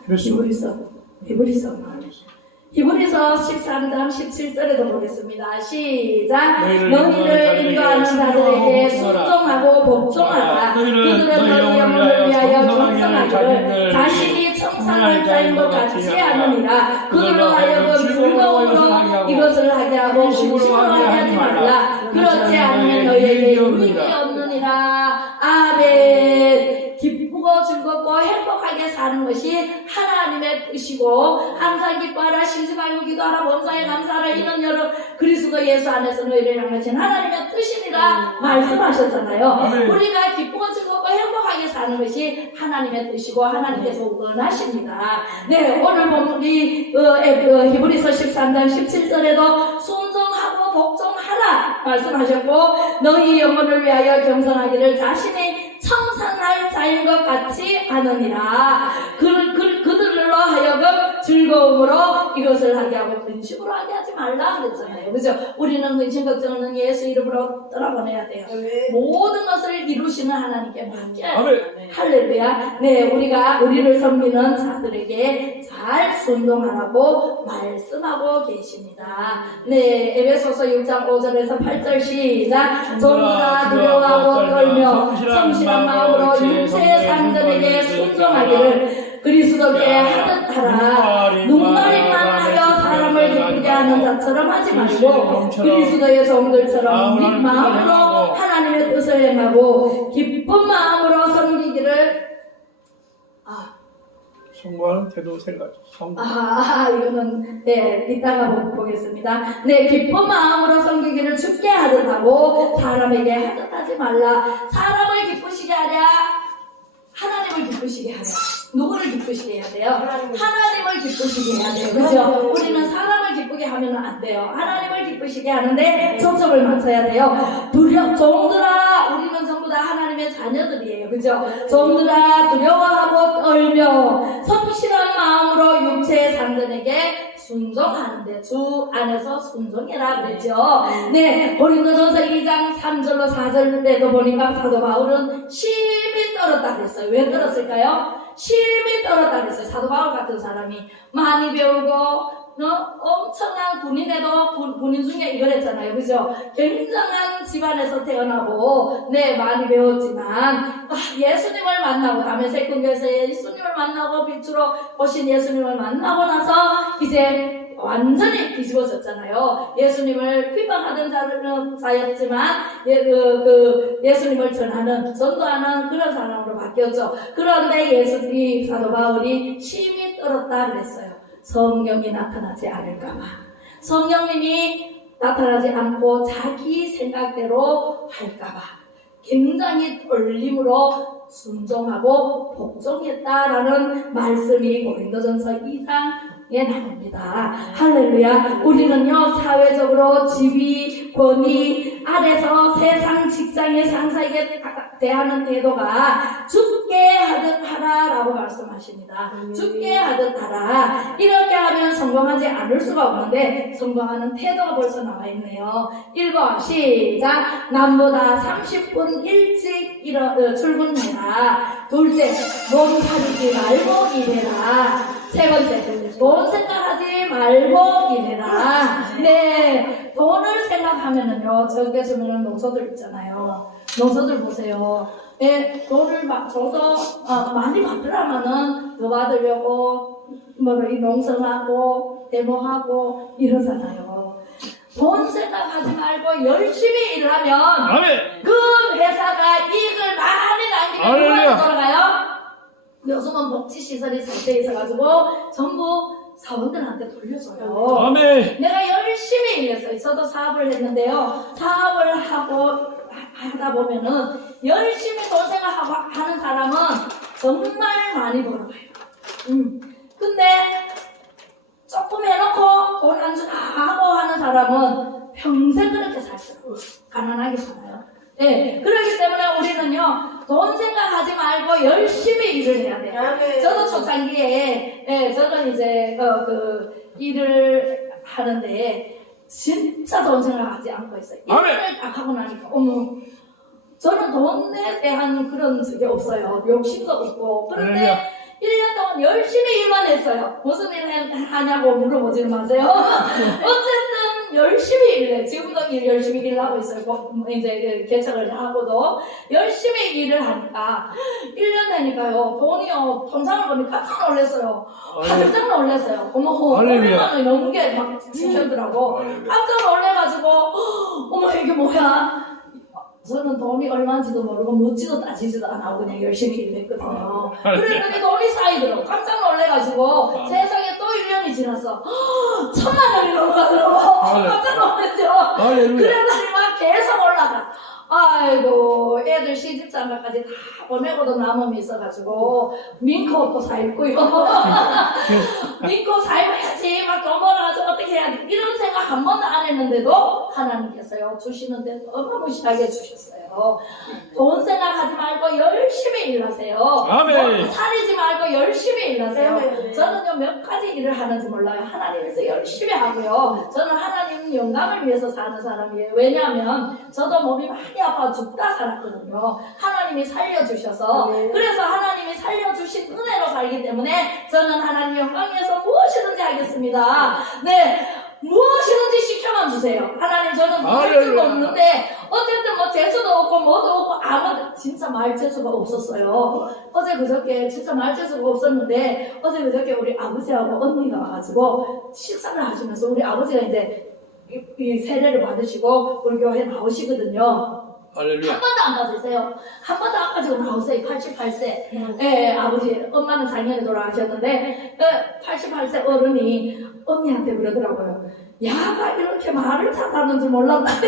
히브리서 13장 17절에도 보겠습니다. 시작. 너희를 인도하는 자들에게 순종하고 복종하라. 그들은 너희 영혼을 위하여 경성하기를 자신이 청산할 자인 것 같이 하느니라. 그들로 하여금 즐거움으로 이것을 하게 하고 공심으로 하게 하지 말라. 그렇지 않으면 너희에게 유익이 없느니라. 아멘. 기쁘고 즐겁고 행복하게 사는 것이 하나님의 뜻이고 항상 기뻐하라, 쉬지 말고 기도하라, 범사에 감사하라. 이는 여러 그리스도 예수 안에서 너희를 향하신 하나님의 뜻이니라 말씀하셨잖아요. 우리가 기쁘고 즐겁고 행복하게 사는 것이 하나님의 뜻이고 하나님께서 원하십니다. 네, 오늘 보면 우리 히브리서 13장 17절에도 순종하고 복종하라 말씀하셨고 너희 영혼을 위하여 겸손하기를 자신이 청산할 자인 것 같이 하느니라. 그들로 하여금 즐거움으로 이것을 하게 하고 근심으로 하게 하지 말라 그랬잖아요. 그죠? 우리는 근심 걱정은 예수 이름으로 떠나보내야 돼요. 모든 것을 이루시는 하나님께 맡겨야 돼요. 할렐루야. 네, 우리를 섬기는 자들에게 잘 순종하라고 말씀하고 계십니다. 네, 에베소서 6장 5절에서 8절 시작. 전부 다 두려워하고 떨며 성실한 마음으로 육체의 상전에게 순종하기를 그리스도께 하듯 하라. 눈가림만 하여 사람을 기쁘게 하는 자처럼 하지 말고 그리스도의 종들처럼 및 마음으로 하나님의 뜻을 행하고 기쁜 마음으로 섬기기를 성공하는 태도 세 가지. 이거는 네 이따가 보겠습니다. 네, 기쁜 마음으로 섬기기를 주께 하듯 하고 사람에게 하듯 하지 말라. 사람을 기쁘시게 하랴, 하나님을 기쁘시게 하랴. 누구를 기쁘시게 해야 돼요? 하나님을 기쁘시게 해야 돼요. 그죠? 우리는 사람을 기쁘게 하면 안 돼요. 하나님을 기쁘시게 하는데 초점을 맞춰야 돼요. 종들아, 우리는 전부 다 하나님의 자녀들이에요. 그죠? 종들아, 두려워하고 떨며 성실한 마음으로 육체의 상전에게 순종하는데 주 안에서 순종해라 그랬죠. 네, 고린도전서 2장 3절로 4절 때도 보니까 사도 바울은 심히 떨었다 그랬어요. 왜 떨었을까요? 심히 떨었다 그랬어요. 사도 바울 같은 사람이 많이 배우고 엄청난 군인에도 군인 중에 이걸 했잖아요. 그죠? 굉장한 집안에서 태어나고 네 많이 배웠지만 예수님을 만나고 다메섹 근교에서 예수님을 만나고 빛으로 오신 예수님을 만나고 나서 이제 완전히 뒤집어졌잖아요. 예수님을 비방하던 자였지만 예수님을 전도하는 그런 사람으로 바뀌었죠. 그런데 이 사도 바울이 심히 떨었다 그랬어요. 성령이 나타나지 않을까봐. 성령님이 나타나지 않고 자기 생각대로 할까봐 굉장히 떨림으로 순종하고 복종했다라는 말씀이 고린도전서 2장에 나옵니다. 할렐루야. 우리는요 사회적으로 지위, 권위 아래서 세상 직장의 상사에게 대하는 태도가 죽게 하듯 하라라고 말씀하십니다. 죽게 하듯 하라. 이렇게 하면 성공하지 않을 수가 없는데 성공하는 태도가 벌써 나와 있네요. 1번 시작. 남보다 30분 일찍 출근해라. 둘째, 몸살이지 말고 일해라. 세 번째, 돈 생각하지 말고 일해라. 네, 돈을 생각하면은요, 저기 보면 농소들 있잖아요. 농소들 보세요. 네, 돈을 저도 많이 받으려면은 더 받으려고 이 농성하고 데모하고 이러잖아요. 돈 생각하지 말고 열심히 일하면 아멘. 그 회사가 이익을 많이 남기면 누구한테 돌아가요? 요즘은 복지시설이 잘 돼 있어가지고 전부 사원들한테 돌려줘요. 아멘. 내가 열심히 일했어요. 저도 사업을 했는데요. 사업을 하다 보면은 열심히 돈 생각하고 하는 사람은 정말 많이 벌어가요. 근데 조금 해놓고 돈 안 주나 하고 하는 사람은 평생 그렇게 살더라고요. 가난하게 살아요. 네, 그렇기 때문에 우리는요 돈 생각하지 말고 열심히 일을 해야 돼요. 저도 초창기에 저는 이제 일을 하는데 진짜 돈 생각하지 않고 있어요. 일을 딱 하고 나니까 어머 저는 돈에 대한 그런 적이 없어요. 욕심도 없고. 그런데 1년 동안 열심히 일만 했어요. 무슨 일 하냐고 물어보지 마세요. 어쨌든 열심히 일해. 지금도 열심히 일을 하고 있어요. 이제 개척을 하고도 열심히 일을 하니까 1년 되니까요. 돈이요. 통장을 보니까 깜짝 놀랐어요. 깜짝 놀랐어요. 어머 500만 원이 넘게 막 지켰더라고. 깜짝 놀래가지고 어머 이게 뭐야. 저는 돈이 얼마인지도 모르고 묻지도 따지지도 안 하고 그냥 열심히 일했거든요. 그랬더니 돈이 쌓이더라고. 깜짝 놀래가지고 세상에 또 1년이 지났어. 1000만 원이 넘어가더라고. 깜짝 놀랐죠. 그랬더니 막 계속 올라가. 아이고 애들 시집장가까지 다 보내고도 남음이 있어가지고 민코 또 사입고요. 민코 사입어야지 막 돈 벌어가지고 어떻게 해야지 이런 생각 한 번도 안 했는데도 하나님께서요 주시는데 어마무시하게 주셨어요. 돈 생각하지 말고 열심히 일하세요. 아멘. 살이지 말고 열심히 일하세요. 저는요 몇 가지 일을 하는지 몰라요. 하나님께서 열심히 하고요. 저는 하나님 영광을 위해서 사는 사람이에요. 왜냐하면 저도 몸이 많이 아파 죽다 살았거든요. 하나님이 살려주셔서 그래서 하나님이 살려주신 은혜로 살기 때문에 저는 하나님 영광 위해서 무엇이든지 하겠습니다. 네, 무엇이든지 시켜만 주세요. 하나님 저는 재주가 없는데 어쨌든 뭐 재주도 없고 뭐도 없고 아무도 진짜 말 재주가 없었어요. 어제 그저께 진짜 말 재주가 없었는데 어제 그저께 우리 아버지하고 언니가 와가지고 식사를 하시면서 우리 아버지가 이제 이 세례를 받으시고 우리 교회에 나오시거든요. 할렐루야. 한 번도 안 가지세요. 한 번도 안 가지고 나오세요. 88세. 예, 아버지, 엄마는 작년에 돌아가셨는데, 88세 어른이 언니한테 그러더라고요. 야가 이렇게 말을 잘하는 줄 몰랐다. 아니,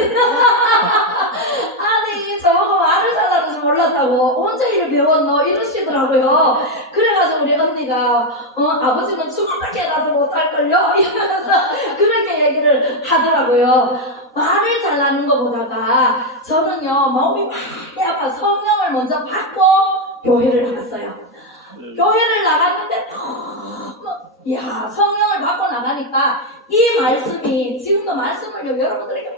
저보고 말을 잘하는 줄 몰랐다고. 언제 이를 배웠노? 이러시더라고요. 그래가지고 우리 언니가, 아버지는 죽을밖에 나도 못할걸요? 이러면서 그렇게 얘기를 하더라고요. 말을 잘하는 것보다가 저는요 몸이 많이 아파 성령을 먼저 받고 교회를 나갔어요. 교회를 나갔는데 너무 성령을 받고 나가니까 이 말씀이 지금도 말씀을 여러분들에게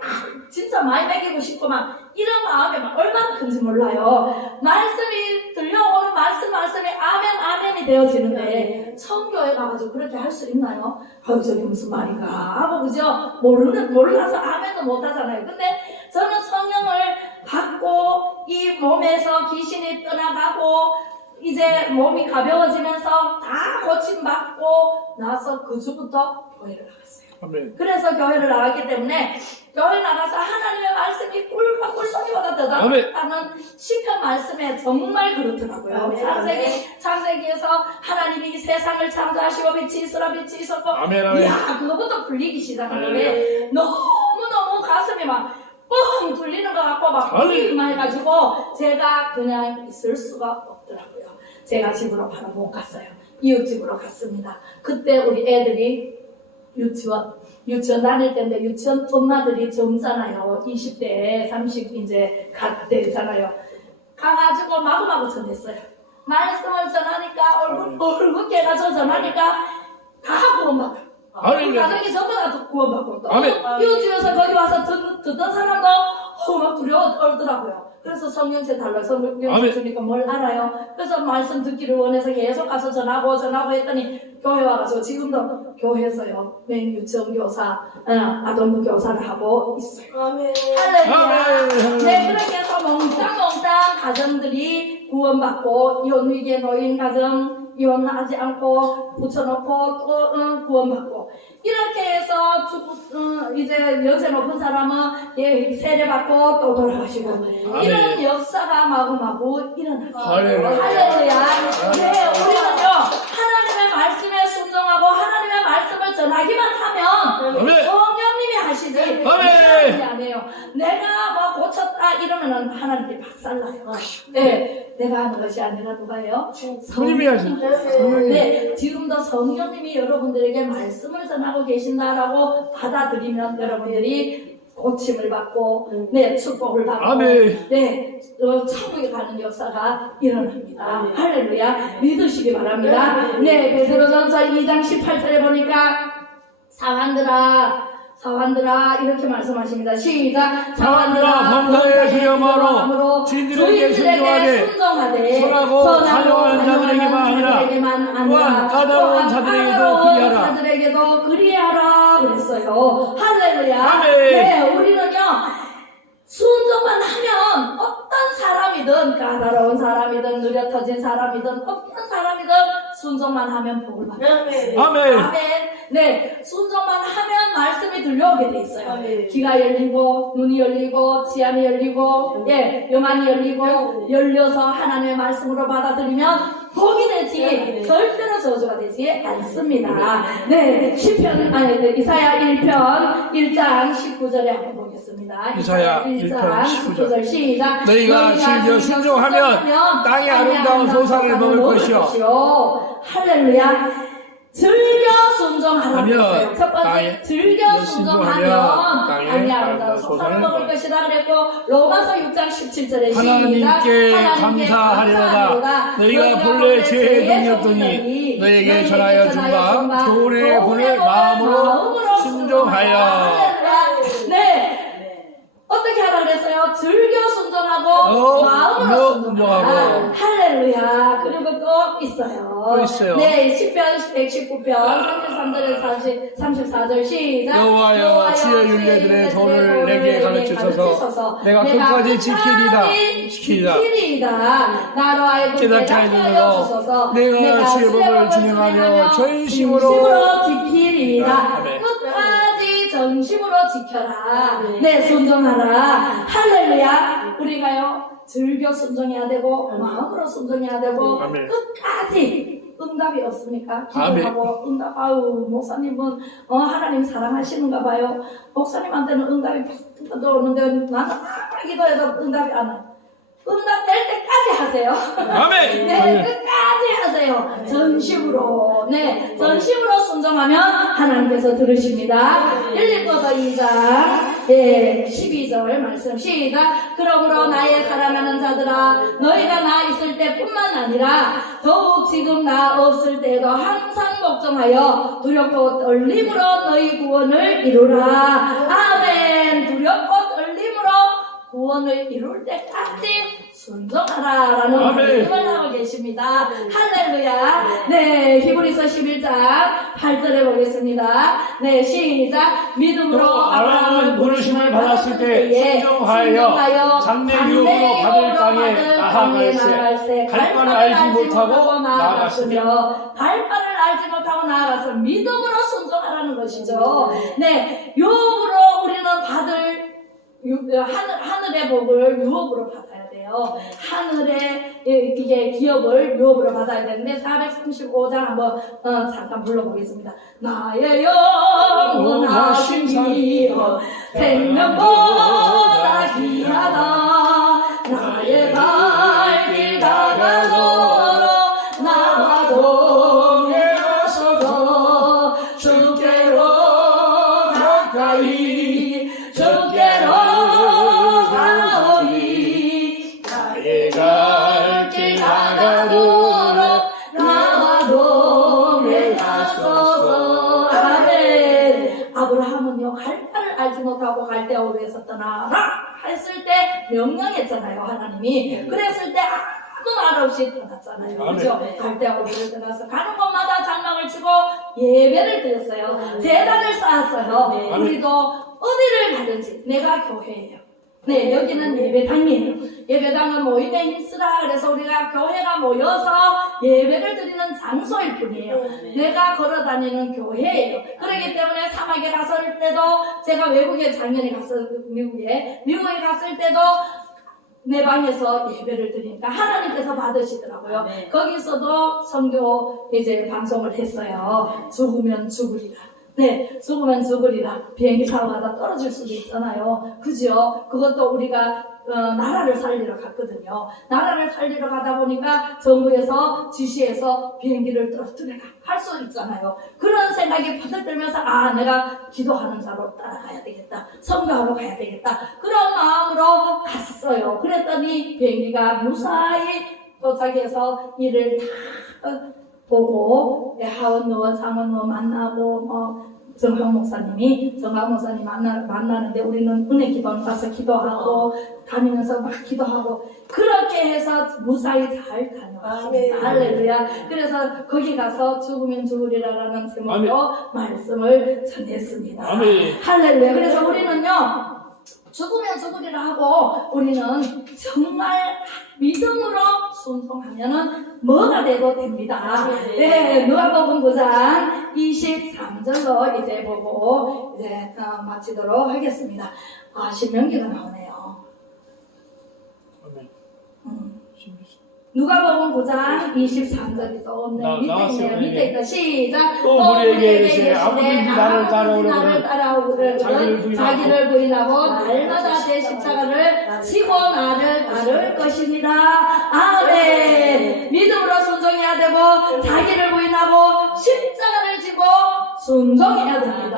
진짜 많이 먹이고 싶고 막 이런 마음이 막 얼마나 큰지 몰라요. 말씀이 들려오는 말씀이 아멘이 되어지는데 처음 교회 가가지고 그렇게 할 수 있나요? 저게 무슨 말인가 하고 그죠? 몰라서 아멘도 못하잖아요. 근데 저는 성령을 받고 이 몸에서 귀신이 떠나가고 이제 몸이 가벼워지면서 다 고침받고 나서 그 주부터 교회를 나갔어요. 아멘. 그래서 교회를 나왔기 때문에 교회 나가서 하나님의 말씀이 꿀송이보다 더 아멘. 낫다는 시편 말씀에 정말 그렇더라고요. 아멘. 창세기에서 하나님이 이 세상을 창조하시고 빛이 있으라 빛이 있었고 아멘, 아멘. 이야 그거부터 불리기 시작한 아멘. 거예요. 너무너무 가슴이 막 뻥 뚫리는 것 같고 막 아멘. 그만 해가지고 제가 그냥 있을 수가 없더라고요. 제가 집으로 바로 못 갔어요. 이웃집으로 갔습니다. 그때 우리 애들이 유치원 다닐 때인데 유치원 엄마들이 젊잖아요. 20대 30 이제 갓 되잖아요. 가가지고 마구마구 전했어요. 말씀을 전하니까 얼굴 깨가지고 전하니까 다 구원받아. 아멘. 우리 가족이 전부 다 구원받고 또 아멘. 이웃집에서 거기 와서 듣던 사람도 막 두려워 떨더라고요. 그래서 성경책 달라고 성경책 아멘. 주니까 뭘 알아요. 그래서 말씀 듣기를 원해서 계속 가서 전하고 했더니 교회 와가지고 지금도 교회에서요 맹 유치원 교사, 아동부 교사를 하고 있어요. 아멘. 할렐루야. 아멘. 네, 그렇게 해서 몽땅 가정들이 구원받고 이혼 위기에 놓인 가정 이혼하지 않고 붙여놓고 또 구원받고 이렇게 해서 이제 연세 높은 사람은 세례받고 또 돌아가시고 아멘. 이런 역사가 마구마구 일어났어요. 할렐루야. 할렐루야. 네, 우리는요 하나님의 말씀에 순종하고 하나님의 말씀을 전하기만 하면 아멘. 성령님이 하시지 아멘. 사람이 안 해요. 내가 뭐 고쳤다 이러면은 하나님께 박살나요. 네, 내가 하는 것이 아니라 누가 해요? 성령님이 하시죠. 네, 지금도 성령님이 여러분들에게 말씀을 전하고 계신다라고 받아들이면 여러분들이 고침을 받고, 네, 축복을 받고, 아멘. 네, 천국에 가는 역사가 일어납니다. 아멘. 할렐루야. 믿으시기 바랍니다. 네, 베드로전서 2장 18절에 보니까 사환들아 이렇게 말씀하십니다. 시작. 사환들아 범사에 수렴하러 주인들에게 순종하되 선하고 간용한 자들에게만 아니라 또한 까다로운 자들에게도 그리하라 그랬어요. 할렐루야. 아멘. 네, 우리는요 순종만 하면 어떤 사람이든 까다로운 사람이든 느려 터진 사람이든 어떤 사람이든 순종만 하면 복을 받아요. 아멘. 아멘. 아멘. 네, 순종만 하면 말씀이 들려오게 돼 있어요. 아멘. 귀가 열리고 눈이 열리고 지안이 열리고 예, 영안이 열리고 열려서 하나님의 말씀으로 받아들이면 복이 되지 절대로 저주가 되지 않습니다. 네, 이사야 1편 1장 19절에 한번 보겠습니다. 이사야 1편 19절. 시작. 너희가 즐겨 순종하면 땅의 아름다운 소산을 먹을 것이요. 할렐루야. 즐겨 순종하라고 하면 했어요. 첫 번째 땅에 즐겨 순종하면 땅에 땅의 아름다운 아름다운 소산을 소산을 먹을 먹을 것이다 그랬고 로마서 6장 17절에 하나님께 감사하리로다. 너희가 본래 죄의 종이었더니 너희에게 전하여 준바 교훈의 본을 마음으로 순종하여. 할렐루야. 네. 어떻게 하라 그랬어요? 즐겨 순종하고 마음으로 순종하고. 할렐루야. 그리고 또 있어요. 또 있어요. 네, 10편 119편 33절에서 34절 시작. 여호와여 주의 율례들의 도를 내게 가르치소서. 내가 끝까지 지키리이다. 나로 하여금 깨닫게 하여 내가 주의 법을 준행하며 전심으로 지키리이다. 아멘. 끝까지 전심으로 지켜라. 네, 순종하라. 할렐루야. 우리가요 즐겨 순종해야 되고 마음으로 순종해야 되고 아멘. 끝까지 응답이 없습니까? 아멘. 기도하고 응답. 아우 목사님은 하나님 사랑하시는가 봐요. 목사님한테는 응답이 팍 들어오는데 나는 아무리 기도해도 응답이 안 와. 응답 될 때까지 하세요. 아멘. 네, 끝까지 하세요. 전심으로. 네, 전심으로 순종하면 하나님께서 들으십니다. 1리포서 2장 12절 말씀 시작. 그러므로 나의 사랑하는 자들아 너희가 나 있을 때뿐만 아니라 더욱 지금 나 없을 때에도 항상 걱정하여 두렵고 떨림으로 너희 구원을 이루라. 아멘. 두렵고 떨림으로 구원을 이룰 때까지 순종하라라는 아멘. 말씀을 하고 계십니다. 할렐루야. 네, 히브리서 11장 8절에 보겠습니다. 네, 시작. 믿음으로 아브라함은 하나님 부르심을 받았을 때 순종하여 장래 유업으로 받을 땅에 나아갈세. 갈 바를 알지 못하고 나아갔으며 발바를 알지 못하고 나아가서 믿음으로 순종하라는 것이죠. 네, 유업으로 우리는 받을 하늘의 복을 유업으로 받아야 돼요. 하늘의 이게 기업을 유업으로 받아야 되는데 435장 한번 잠깐 불러보겠습니다. 나의 영원하신 이여 생명보다 귀하다. 나의 발길 다가도록 나와 동행하소서. 주께로 가까이 주께로 가오니 나의 갈길 다가도록 나와 동행하소서. 아멘. 아브라함은요 갈 바를 알지 못하고 갈대아우르에서 떠나라 했을 때 명령했잖아요 하나님이. 그랬을 때 아무 말 없이 떠났잖아요. 그렇죠? 갈대아우르를 떠나서 가는 곳마다 장막을 치고 예배를 드렸어요. 제단을 쌓았어요. 우리도 어디를 가든지 내가 교회예요. 네, 여기는 예배당이에요. 예배당은 모임에 힘쓰라. 그래서 우리가 교회가 모여서 예배를 드리는 장소일 뿐이에요. 내가 걸어다니는 교회예요. 그렇기 때문에 사막에 갔을 때도 제가 외국에 작년에 갔어요. 미국에 갔을 때도 내 방에서 예배를 드리니까 하나님께서 받으시더라고요. 거기서도 선교 이제 방송을 했어요. 죽으면 죽으리라. 네, 죽으면 죽으리라. 비행기 타고 가다 떨어질 수도 있잖아요. 그죠? 그것도 우리가 나라를 살리러 갔거든요. 나라를 살리러 가다 보니까 정부에서 지시해서 비행기를 떨어뜨려라 할 수 있잖아요. 그런 생각이 퍼뜩 들면서 내가 기도하는 자로 따라가야 되겠다. 선교하러 가야 되겠다. 그런 마음으로 갔어요. 그랬더니 비행기가 무사히 도착해서 일을 다 보고 하원의원, 상원의원 만나고 정학 목사님 만나는데 우리는 은혜 기도원 가서 기도하고 다니면서 막 기도하고 그렇게 해서 무사히 잘 다녀왔습니다. 할렐루야. 그래서 거기 가서 죽으면 죽으리라라는 제목으로 말씀을 전했습니다. 아멘. 할렐루야. 그래서 우리는요 죽으면 죽으리라 하고 우리는 정말 믿음으로 순종하면은 뭐가 돼도 됩니다. 네, 누가복음 9장 23절로 이제 보고 이제 마치도록 하겠습니다. 신명기가 나오네요. 누가복음 9장 23절이 또 밑에 있다. 시작. 또 우리에게 이르시되 아무든지 나를 따라오거든 자기를 부인하고 날마다 제 십자가를 지고 나를 따를 것입니다. 아멘. 믿음으로 순종해야 되고 자기를 부인하고 십자가를 지고 순종해야 됩니다.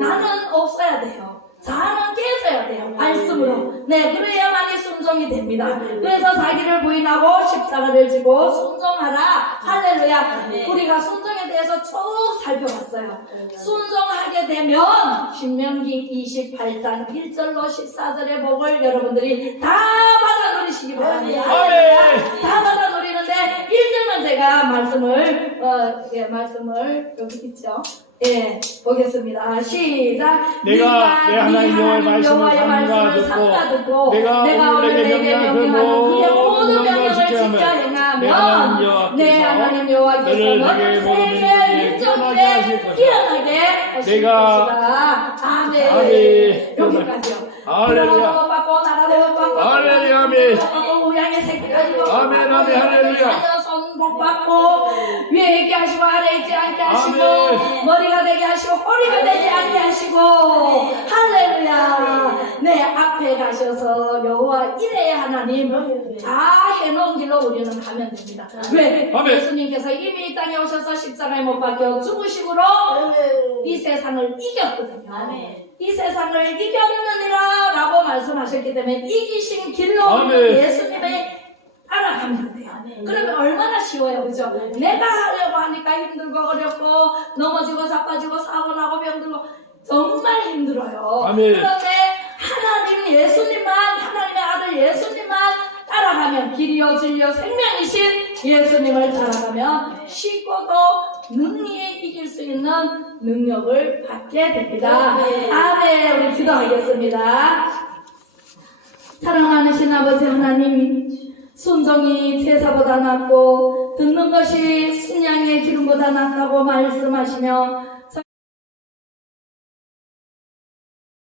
나는 없어야 돼요. 자아는 깨져야 돼요. 말씀으로. 네, 그래야만이 순종이 됩니다. 그래서 자기를 부인하고 십자가를 지고 순종하라. 할렐루야. 우리가 순종에 대해서 쭉 살펴봤어요. 순종하게 되면 신명기 28장 1절로 14절의 복을 여러분들이 다 받아 누리시기 바랍니다. 다 받아 누리는데 1절만 제가 말씀을 여기 있죠. 예, 보겠습니다. 시작. 내가 내 하나님 여호와의 말씀을 삼가 듣고 내가 오늘 내게 명령하는 그의 모든 명령을 지켜 행하면 내 하나님 여호와께서 너를 세계 민족에 피어나게 하실 것이다. 아멘. 여기까지요. 할렐루야. 받고 나라도 받고 할렐루야. 아멘. 우양의 새끼까지 받고 아멘. 아멘. 할렐루야. 복 받고 위에 있게 하시고 아래 있지 않게 하시고 머리가 되게 하시고 허리가 되지 않게 하시고 할렐루야. 네, 앞에 가셔서 여호와 이레의 하나님 다 해놓은 길로 우리는 가면 됩니다. 왜? 예수님께서 이미 이 땅에 오셔서 십자가에 못 박혀 죽으심으로 이 세상을 이겼거든요. 이 세상을 이겼느니라 라고 말씀하셨기 때문에 이기신 길로 예수님의 따라가면 돼요. 그러면 얼마나 쉬워요, 그죠? 내가 하려고 하니까 힘들고 어렵고 넘어지고 자빠지고 사고 나고 병들고 정말 힘들어요. 그런데 하나님 예수님만, 하나님의 아들 예수님만 따라가면 길이요 진리요 생명이신 예수님을 따라가면 쉽고도 능히 이길 수 있는 능력을 받게 됩니다. 아멘. 우리 기도하겠습니다. 사랑하는 아버지 하나님, 순종이 제사보다 낫고 듣는 것이 순양의 기름보다 낫다고 말씀하시며